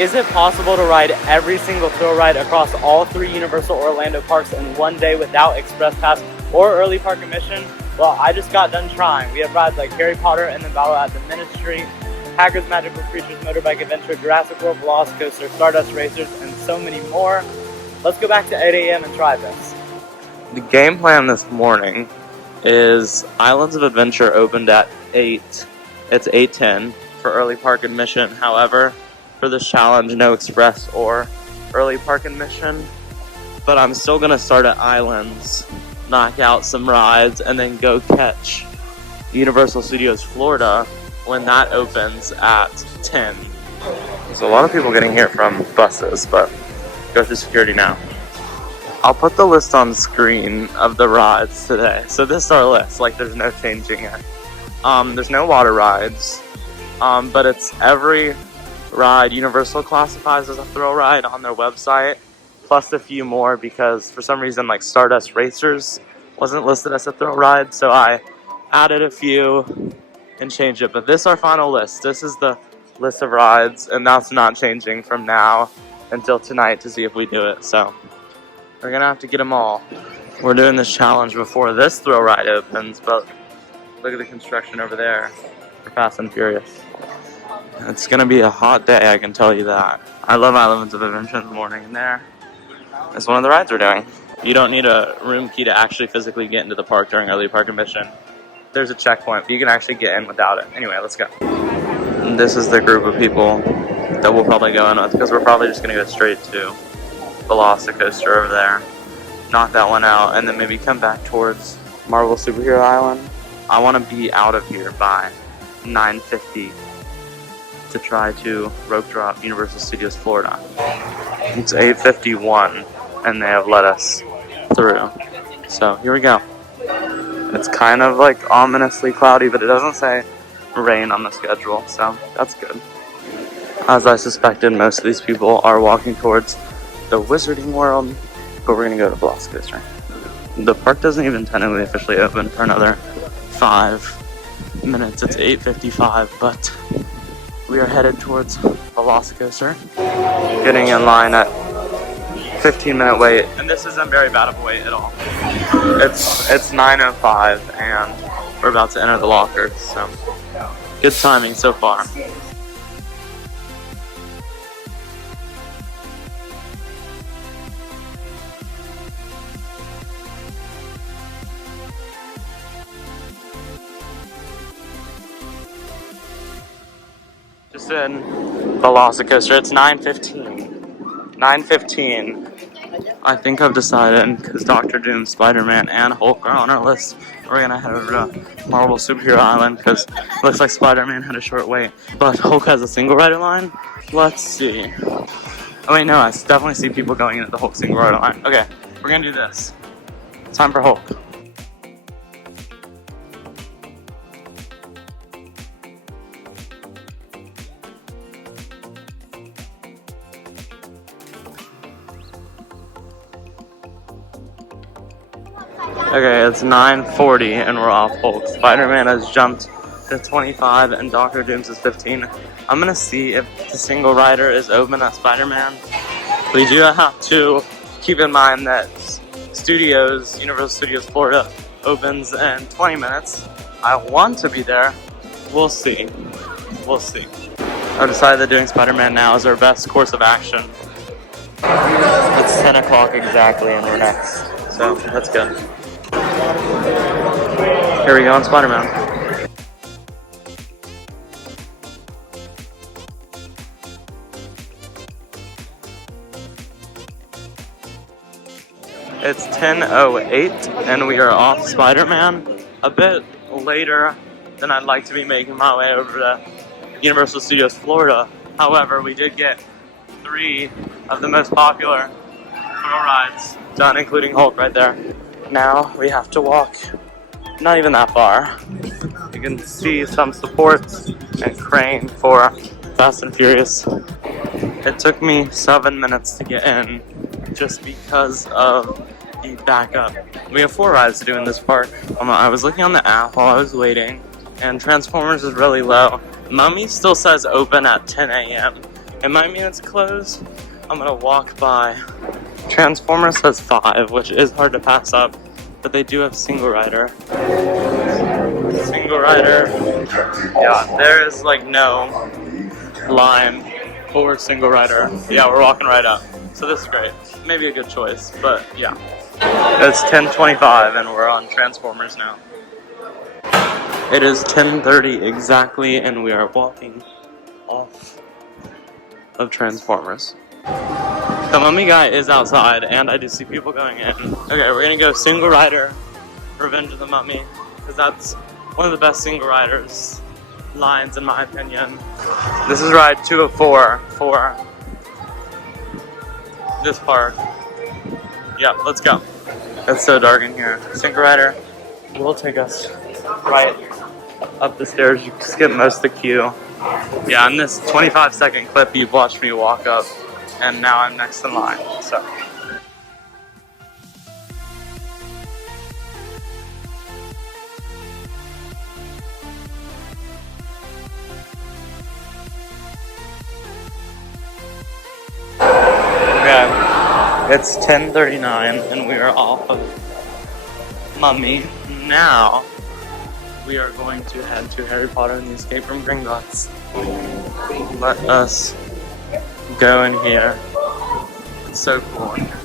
Is it possible to ride every single thrill ride across all 3 Universal Orlando parks in one day without Express Pass or Early Park Admission? Well, I just got done trying. We have rides like Harry Potter and the Battle at the Ministry, Hagrid's Magical Creatures Motorbike Adventure, Jurassic World Velocicoaster, Stardust Racers, and so many more. Let's go back to 8 a.m. and try this. The game plan this morning is Islands of Adventure opened at 8. It's 8:10 for Early Park Admission. However, for this challenge, no Express or Early Park Admission. But I'm still going to start at Islands, knock out some rides, and then go catch Universal Studios Florida when that opens at 10. There's a lot of people getting here from buses, but go through security now. I'll put the list on screen of the rides today. So this is our list, like there's no changing it. There's no water rides, but it's every ride Universal classifies as a thrill ride on their website, plus a few more because for some reason like Stardust Racers wasn't listed as a thrill ride, so I added a few and changed it. But this is our final list. This is the list of rides, and that's not changing from now until tonight to see if we do it. So we're gonna have to get them all. We're doing this challenge before this thrill ride opens, but look at the construction over there for Fast and Furious. It's gonna be a hot day, I can tell you that. I love Islands of Adventure in the morning, and there is one of the rides we're doing. You don't need a room key to actually physically get into the park during Early Park Admission. There's a checkpoint, but you can actually get in without it. Anyway, let's go. And this is the group of people that we'll probably go in with, because we're probably just gonna go straight to Velocicoaster over there, knock that one out, and then maybe come back towards Marvel Superhero Island. I want to be out of here by 9:50 to try to rope drop Universal Studios Florida. It's 8:51 and they have let us through. So here we go. It's kind of like ominously cloudy, but it doesn't say rain on the schedule, so that's good. As I suspected, most of these people are walking towards the Wizarding World, but we're gonna go to Velocicoaster. The park doesn't even technically officially open for another 5 minutes. It's 8:55, but we are headed towards Velocicoaster. Getting in line at 15-minute wait, and this isn't very bad of a wait at all. It's 9:05 and we're about to enter the lockers, so good timing so far. Just in Velocicoaster, it's 9:15. 9:15. I think I've decided, because Dr. Doom, Spiderman, and Hulk are on our list, we're gonna head over to Marvel Superhero Island, because it looks like Spider-Man had a short wait. But Hulk has a single rider line. Let's see. Oh wait, no, I definitely see people going into the Hulk single rider line. Okay, we're gonna do this. Time for Hulk. Okay, it's 9:40 and we're off Hulk. Spider-Man has jumped to 25 and Dr. Doom's is 15. I'm gonna see if the single rider is open at Spider-Man. We do have to keep in mind that Universal Studios Florida opens in 20 minutes. I want to be there. We'll see. We'll see. I've decided that doing Spider-Man now is our best course of action. It's 10 o'clock exactly and we're next. So that's good. Here we go on Spider-Man. It's 10:08 and we are off Spider-Man a bit later than I'd like to be making my way over to Universal Studios Florida. However, we did get 3 of the most popular thrill rides done, including Hulk right there. Now we have to walk not even that far. You can see some supports and crane for Fast and Furious. It took me 7 minutes to get in just because of the backup. We have 4 rides to do in this park. I was looking on the app while I was waiting, and Transformers is really low. Mummy still says open at 10 a.m., It might mean it's closed. I'm gonna walk by. Transformers says 5, which is hard to pass up, but they do have single rider. Single rider. Yeah, there is like no line for single rider. Yeah, we're walking right up. So this is great. Maybe a good choice, but yeah. It's 10:25 and we're on Transformers now. It is 10:30 exactly and we are walking off of Transformers. The mummy guy is outside and I do see people going in. Okay, we're gonna go single rider, Revenge of the Mummy, because that's one of the best single riders lines in my opinion. This is ride 204 for this park. Yeah, let's go. It's so dark in here. Single rider will take us right up the stairs. You skip most of the queue. Yeah, in this 25-second clip, you've watched me walk up, and now I'm next in line. So. Okay, it's 10:39, and we are off of Mummy. Now, we are going to head to Harry Potter and the Escape from Gringotts. Let us go in here. It's so cool in here.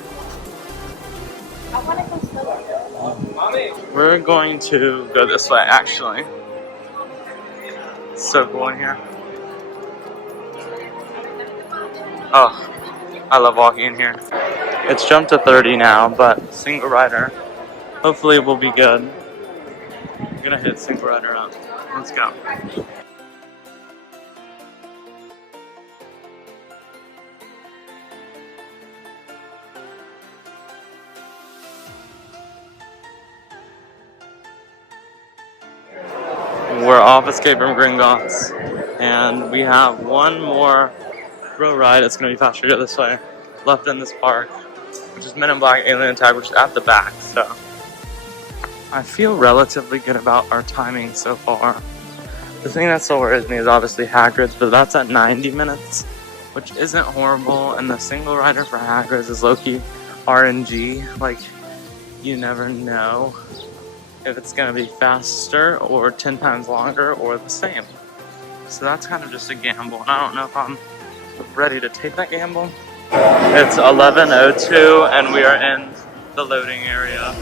We're going to go this way, actually. It's so cool in here. Oh, I love walking in here. It's jumped to 30 now, but single rider. Hopefully it will be good. I'm gonna hit single rider up. Let's go. We're off Escape from Gringotts, and we have one more thrill ride. It's gonna be faster to go this way, left in this park, which is Men in Black Alien Attack, which is at the back. So I feel relatively good about our timing so far. The thing that still worries me is obviously Hagrid's, but that's at 90 minutes, which isn't horrible. And the single rider for Hagrid's is low-key RNG. Like, you never know if it's gonna be faster or 10 times longer or the same. So that's kind of just a gamble, and I don't know if I'm ready to take that gamble. It's 11:02 and we are in the loading area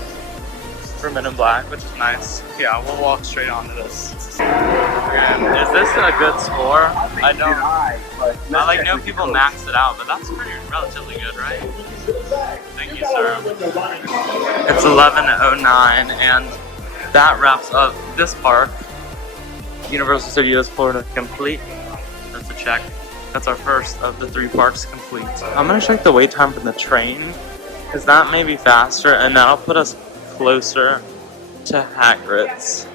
for Men in Black, which is nice. Yeah, we'll walk straight onto this. And is this a good score? I know people maxed it out, but that's pretty relatively good, right? Thank you, sir. It's 11:09 and that wraps up this park. Universal Studios Florida complete. That's a check. That's our first of the 3 parks complete. I'm gonna check the wait time for the train, because that may be faster, and that'll put us closer to Hagrid's.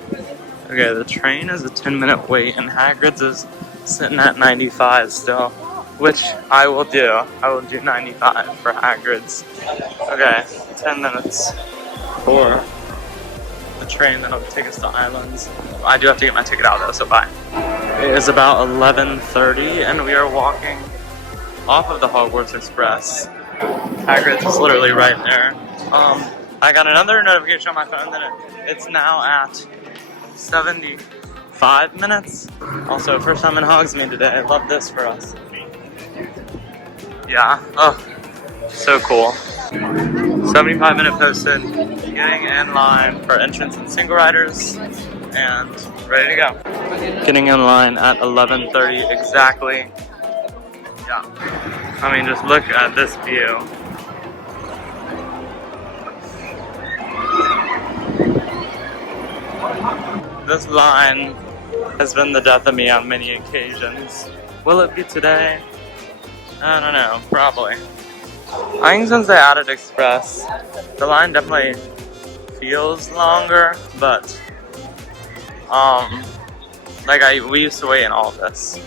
Okay, the train is a 10-minute wait, and Hagrid's is sitting at 95 still, which I will do. I will do 95 for Hagrid's. Okay, 10 minutes for the train that'll take us to Islands. I do have to get my ticket out though, so bye. It is about 11:30 and we are walking off of the Hogwarts Express. Hagrid's is literally right there. I got another notification on my phone that it's now at 75 minutes. Also, first time in Hogsmeade today. I love this for us. Yeah, oh, so cool. 75-minute posted, getting in line for entrance and single riders, and ready to go. Getting in line at 11:30 exactly. Yeah, I mean, just look at this view. This line has been the death of me on many occasions. Will it be today? I don't know, probably. I think since they added Express, the line definitely feels longer, but we used to wait in all of this.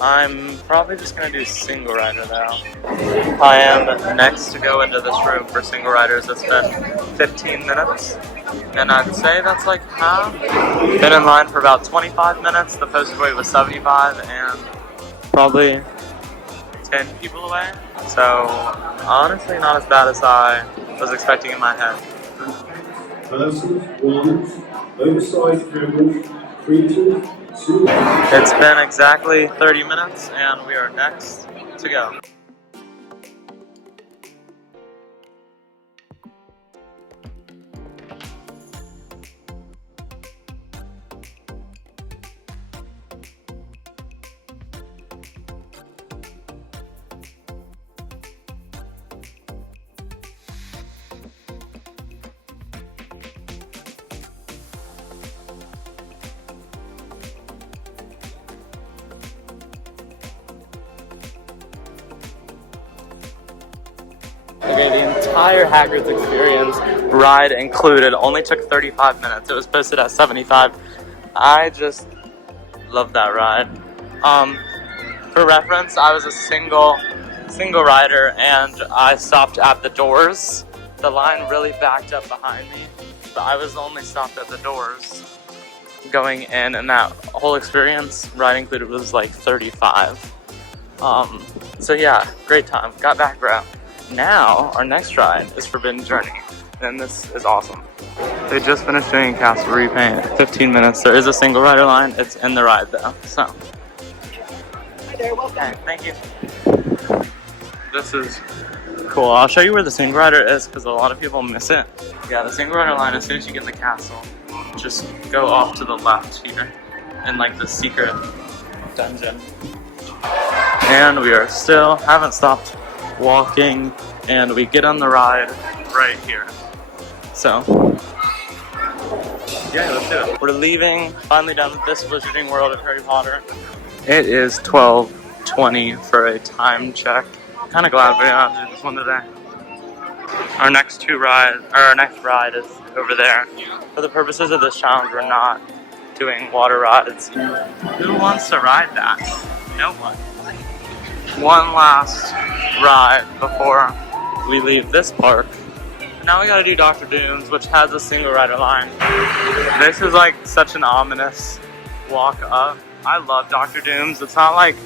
I'm probably just gonna do single rider though. I am next to go into this room for single riders. It's been 15 minutes, and I'd say that's like half. Been in line for about 25 minutes. The posted wait was 75, and probably 10 people away. So honestly, not as bad as I was expecting in my head. Persons, ones, oversized cameras, creatures, It's been exactly 30 minutes and we are next to go. Okay, the entire Hagrid's experience, ride included, only took 35 minutes. It was posted at 75. I just love that ride. For reference, I was a single rider and I stopped at the doors. The line really backed up behind me, but I was only stopped at the doors going in, and that whole experience, ride included, was like 35. So yeah, great time. Got back row. Now, our next ride is Forbidden Journey, and this is awesome. They just finished doing Castle Repaint, 15 minutes. There is a single rider line. It's in the ride though, so. Hi there, welcome. Okay, thank you. This is cool. I'll show you where the single rider is because a lot of people miss it. Yeah, the single rider line, as soon as you get in the castle, just go off to the left here in like the secret dungeon. And we are still, haven't stopped walking, and we get on the ride right here. So, yeah, let's do it. We're leaving, finally done with this Wizarding World of Harry Potter. It is 12:20 for a time check. Kind of glad we didn't have to do this one today. Our next ride is over there. For the purposes of this challenge, we're not doing water rides. Who wants to ride that? No one. One last ride before we leave this park. Now we gotta do Dr. Doom's, which has a single rider line. This is like such an ominous walk up. I love Dr. Doom's. It's not like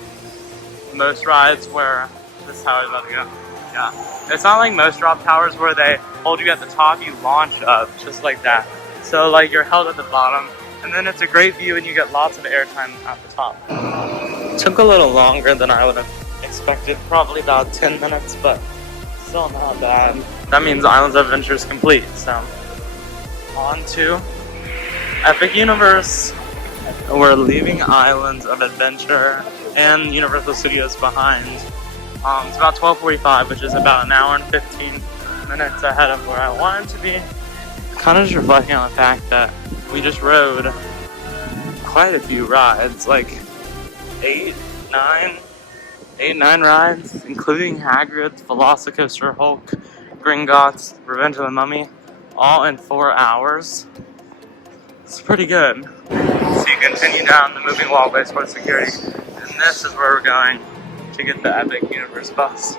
most rides where, this is how I was about to go. Yeah. It's not like most drop towers where they hold you at the top, you launch up, just like that. So like you're held at the bottom, and then it's a great view and you get lots of airtime at the top. It took a little longer than I would have expected, probably about 10 minutes, but still not bad. That means Islands of Adventure is complete, so on to Epic Universe. We're leaving Islands of Adventure and Universal Studios behind. It's about 12:45, which is about an hour and 15 minutes ahead of where I wanted to be. Kind of just reflecting on the fact that we just rode quite a few rides, like 8, 9 rides, including Hagrid's, Velocicoaster, Hulk, Gringotts, Revenge of the Mummy, all in 4 hours. It's pretty good. So you continue down the moving walkways towards security, and this is where we're going to get the Epic Universe bus.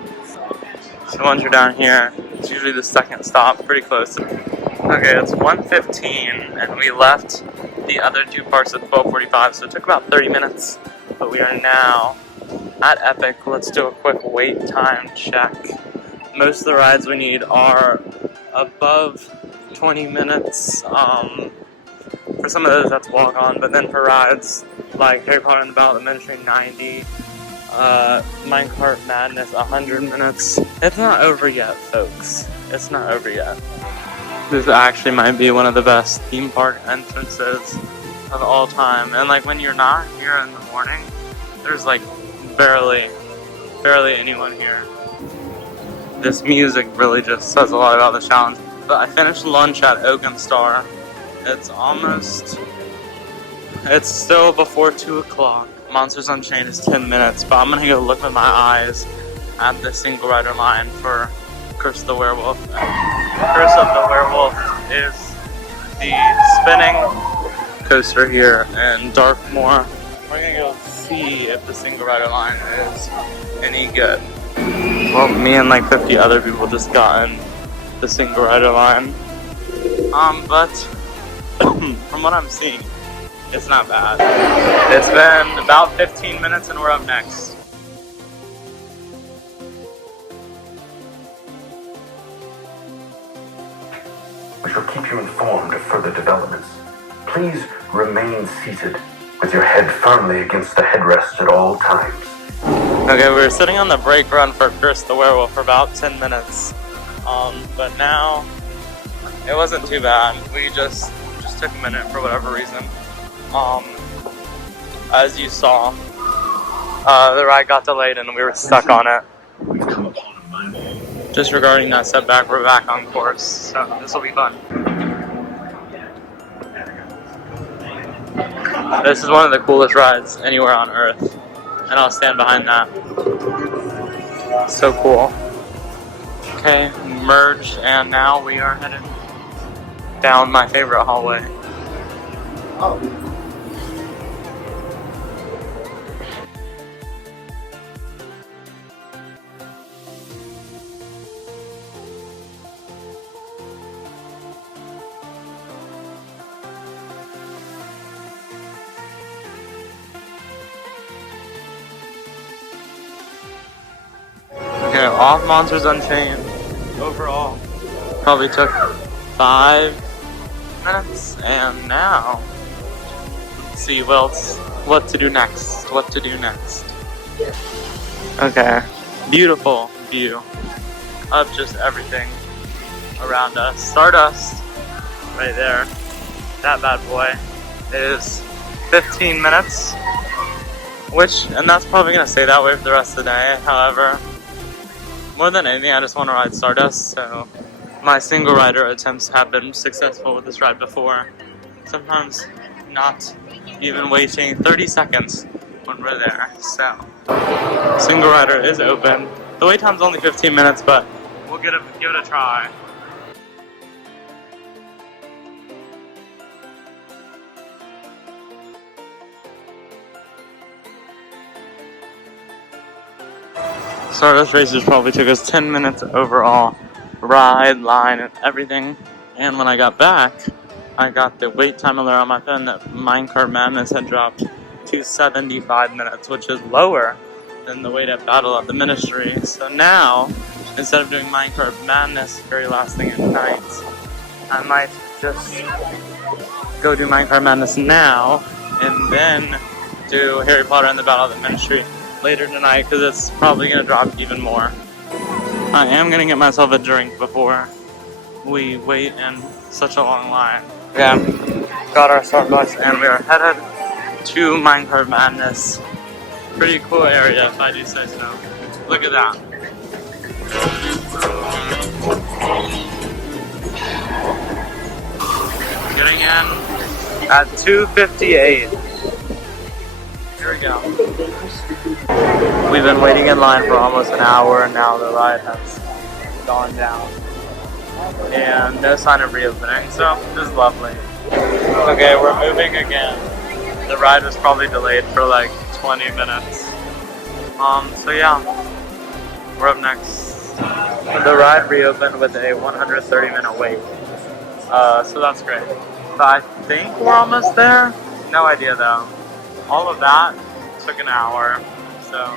So once you're down here, it's usually the second stop, pretty close. Okay, it's 1:15, and we left the other two parks at 12:45, so it took about 30 minutes, but we are now at Epic. Let's do a quick wait time check. Most of the rides we need are above 20 minutes. For some of those, that's walk on, but then for rides like Harry Potter and the Battle of the Ministry, 90, Mincart Madness, 100 minutes. It's not over yet, folks. It's not over yet. This actually might be one of the best theme park entrances of all time. And like when you're not here in the morning, there's like barely anyone here. This music really just says a lot about the challenge. But I finished lunch at Star. It's still before 2 o'clock. Monsters Unchained is 10 minutes, but I'm gonna go look with my eyes at the single rider line for Curse of the Werewolf. Curse of the Werewolf is the spinning coaster here in Darkmoor. We're gonna go see if the single rider line is any good. Well, me and like 50 other people just got in the single rider line. But from what I'm seeing, it's not bad. It's been about 15 minutes and we're up next. We shall keep you informed of further developments. Please remain seated with your head firmly against the headrest at all times. Okay, we were sitting on the brake run for Chris the Werewolf for about 10 minutes. But now it wasn't too bad. We just took a minute for whatever reason. As you saw, the ride got delayed and we were stuck on it. Disregarding that setback, we're back on course, so this will be fun. This is one of the coolest rides anywhere on Earth, and I'll stand behind that. So cool. Okay, merged, and now we are headed down my favorite hallway. Oh. Okay, off Monsters Unchained. Overall, probably took 5 minutes, and now let's see what to do next. Okay, beautiful view of just everything around us. Stardust, right there. That bad boy is 15 minutes, and that's probably gonna stay that way for the rest of the day. However, more than anything, I just want to ride Stardust, so my single rider attempts have been successful with this ride before. Sometimes not even waiting 30 seconds when we're there, so single rider is open. The wait time's only 15 minutes, but we'll give it a try. Stardust Racers probably took us 10 minutes overall, ride, line, and everything. And when I got back, I got the wait time alert on my phone that Mincart Madness had dropped to 75 minutes, which is lower than the wait at Battle of the Ministry. So now, instead of doing Mincart Madness very last thing at night, I might just go do Mincart Madness now, and then do Harry Potter and the Battle of the Ministry later tonight, because it's probably going to drop even more. I am going to get myself a drink before we wait in such a long line. Yeah, got our Starbucks and we are headed to Mincart Madness. Pretty cool area, if I do say so. Look at that. Getting in at 2:58. Here we go. We've been waiting in line for almost an hour, and now the ride has gone down. And no sign of reopening, so this is lovely. Okay, we're moving again. The ride was probably delayed for like 20 minutes. So yeah, we're up next. The ride reopened with a 130-minute wait. So that's great. But I think we're almost there. No idea though. All of that took an hour, so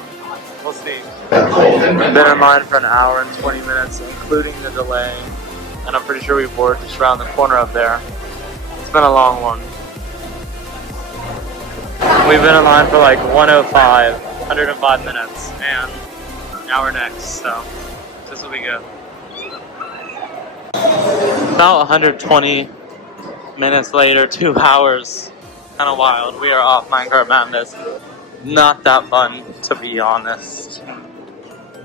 we'll see. We've been in line for an hour and 20 minutes, including the delay, and I'm pretty sure we boarded just around the corner up there. It's been a long one. We've been in line for like 105 minutes, and now we're next, so this will be good. About 120 minutes later, 2 hours. Kind of wild. We are off Mincart Madness. Not that fun, to be honest.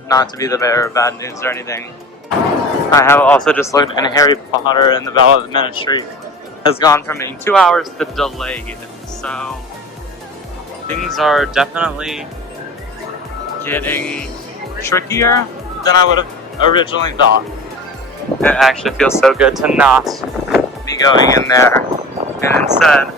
Not to be the bearer of bad news or anything. I have also just looked, and Harry Potter and the Battle of the Ministry has gone from being 2 hours to delayed. So things are definitely getting trickier than I would have originally thought. It actually feels so good to not be going in there, and instead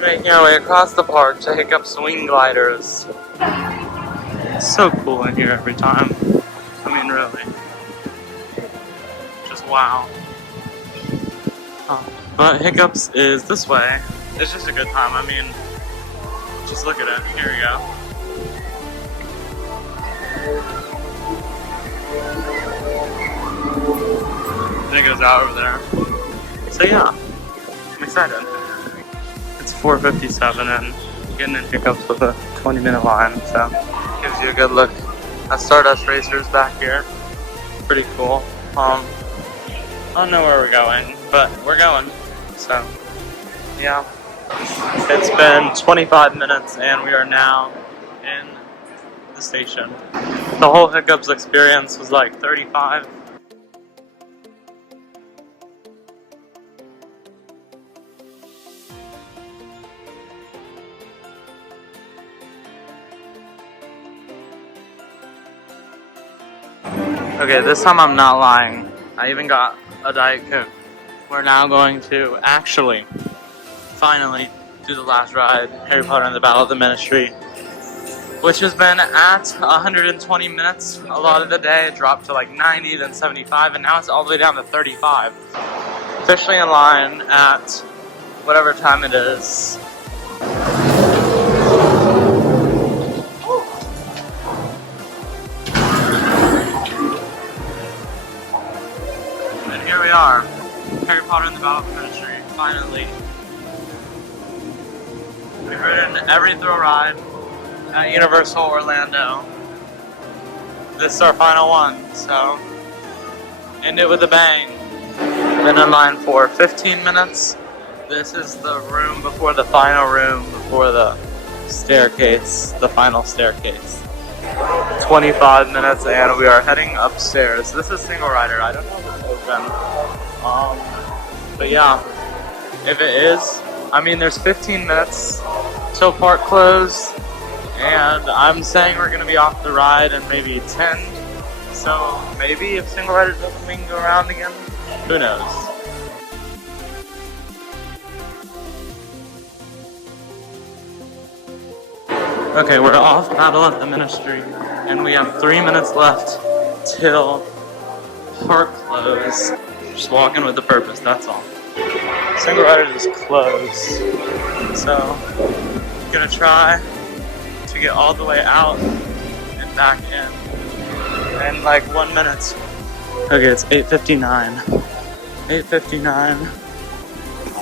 making our way across the park to Hiccups swing gliders. It's so cool in here every time. I mean, really. Just wow. But Hiccups is this way. It's just a good time. I mean, just look at it. Here we go. And it goes is out over there. So yeah, I'm excited. It's 4:57 and getting in Hiccups with a 20-minute line, so gives you a good look at Stardust Racers back here. Pretty cool. I don't know where we're going, but we're going. So yeah, it's been 25 minutes and we are now in the station. The whole Hiccups experience was like 35. Okay, this time I'm not lying. I even got a Diet Coke. We're now going to actually, finally, do the last ride, Harry Potter and the Battle of the Ministry, which has been at 120 minutes a lot of the day. It dropped to like 90, then 75, and now it's all the way down to 35. Officially in line at whatever time it is. And here we are, Harry Potter and the Battle of the Ministry, finally. We've ridden every thrill ride at Universal Orlando. This is our final one, so end it with a bang. Been in line for 15 minutes. This is the room before the final room, before the staircase, the final staircase. 25 minutes and we are heading upstairs. This is single rider. I don't know if it's open. But yeah, if it is, I mean there's 15 minutes till park close. And I'm saying we're going to be off the ride in maybe 10. So maybe if single rider doesn't, we can go around again. Who knows? Okay, we're off Battle of the Ministry. And we have 3 minutes left till park close. Just walking with a purpose, that's all. Single rider is closed. So, I'm going to try to get all the way out and back in like 1 minute. Okay, it's 8:59. 8:59.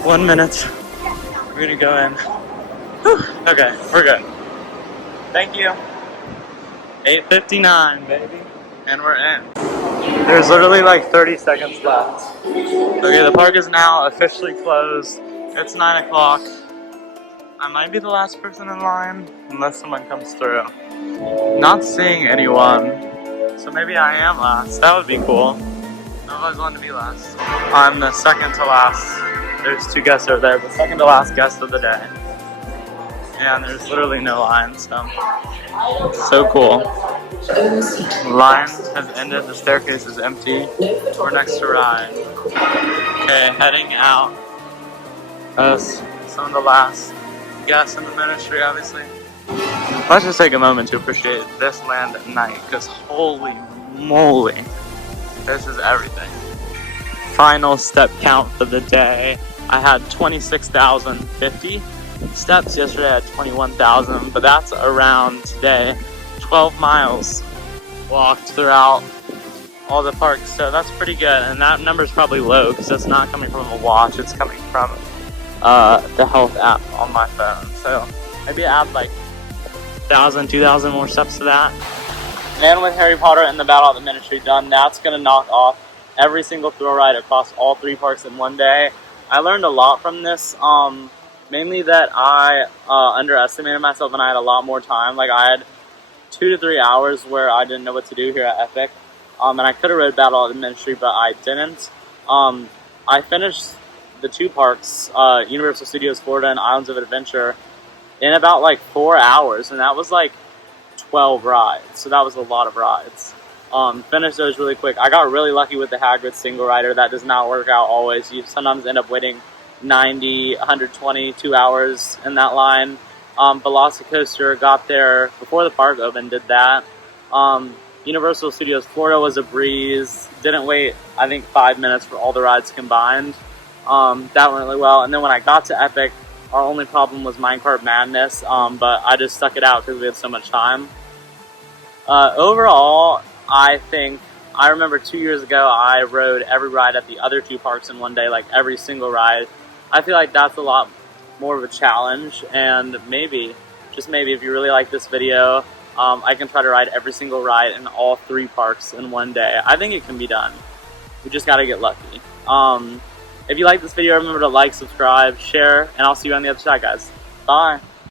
1 minute. We're gonna go in. Whew. Okay, we're good. Thank you. 8:59, baby. And we're in. There's literally like 30 seconds left. Okay, the park is now officially closed. It's 9 o'clock. I might be the last person in line, unless someone comes through. Not seeing anyone, so maybe I am last. That would be cool. I've always wanted to be last. I'm the second to last. There's 2 guests over there, but second to last guest of the day. And there's literally no line, so cool. Line has ended, the staircase is empty. We're next to ride. Okay, heading out. Some of the last guests in the ministry, obviously. Let's just take a moment to appreciate this land at night, because holy moly, this is everything. Final step count for the day. I had 26,050 steps. Yesterday I had 21,000, but that's around today 12 miles walked throughout all the parks, so that's pretty good. And that number's probably low because it's not coming from a watch, it's coming from the health app on my phone. So maybe add like 1,000, 2,000 more steps to that. And with Harry Potter and the Battle of the Ministry done, that's going to knock off every single thrill ride across all 3 parks in one day. I learned a lot from this, mainly that I underestimated myself and I had a lot more time. Like I had 2 to 3 hours where I didn't know what to do here at Epic. And I could have rode Battle of the Ministry, but I didn't. I finished the 2 parks, Universal Studios Florida and Islands of Adventure, in about like 4 hours, and that was like 12 rides, so that was a lot of rides. Finished those really quick. I got really lucky with the Hagrid single rider. That does not work out always. You sometimes end up waiting 90, 120, 2 hours in that line. Velocicoaster got there before the park opened, did that. Universal Studios Florida was a breeze. Didn't wait, I think, 5 minutes for all the rides combined. That went really well. And then when I got to Epic, our only problem was Mincart madness, but I just stuck it out because we had so much time. Overall, I think I remember 2 years ago I rode every ride at the other 2 parks in one day, like every single ride. I feel like that's a lot more of a challenge, and maybe, just maybe, if you really like this video, I can try to ride every single ride in all 3 parks in one day. I think it can be done. We just gotta get lucky. If you like this video, remember to like, subscribe, share, and I'll see you on the other side, guys. Bye!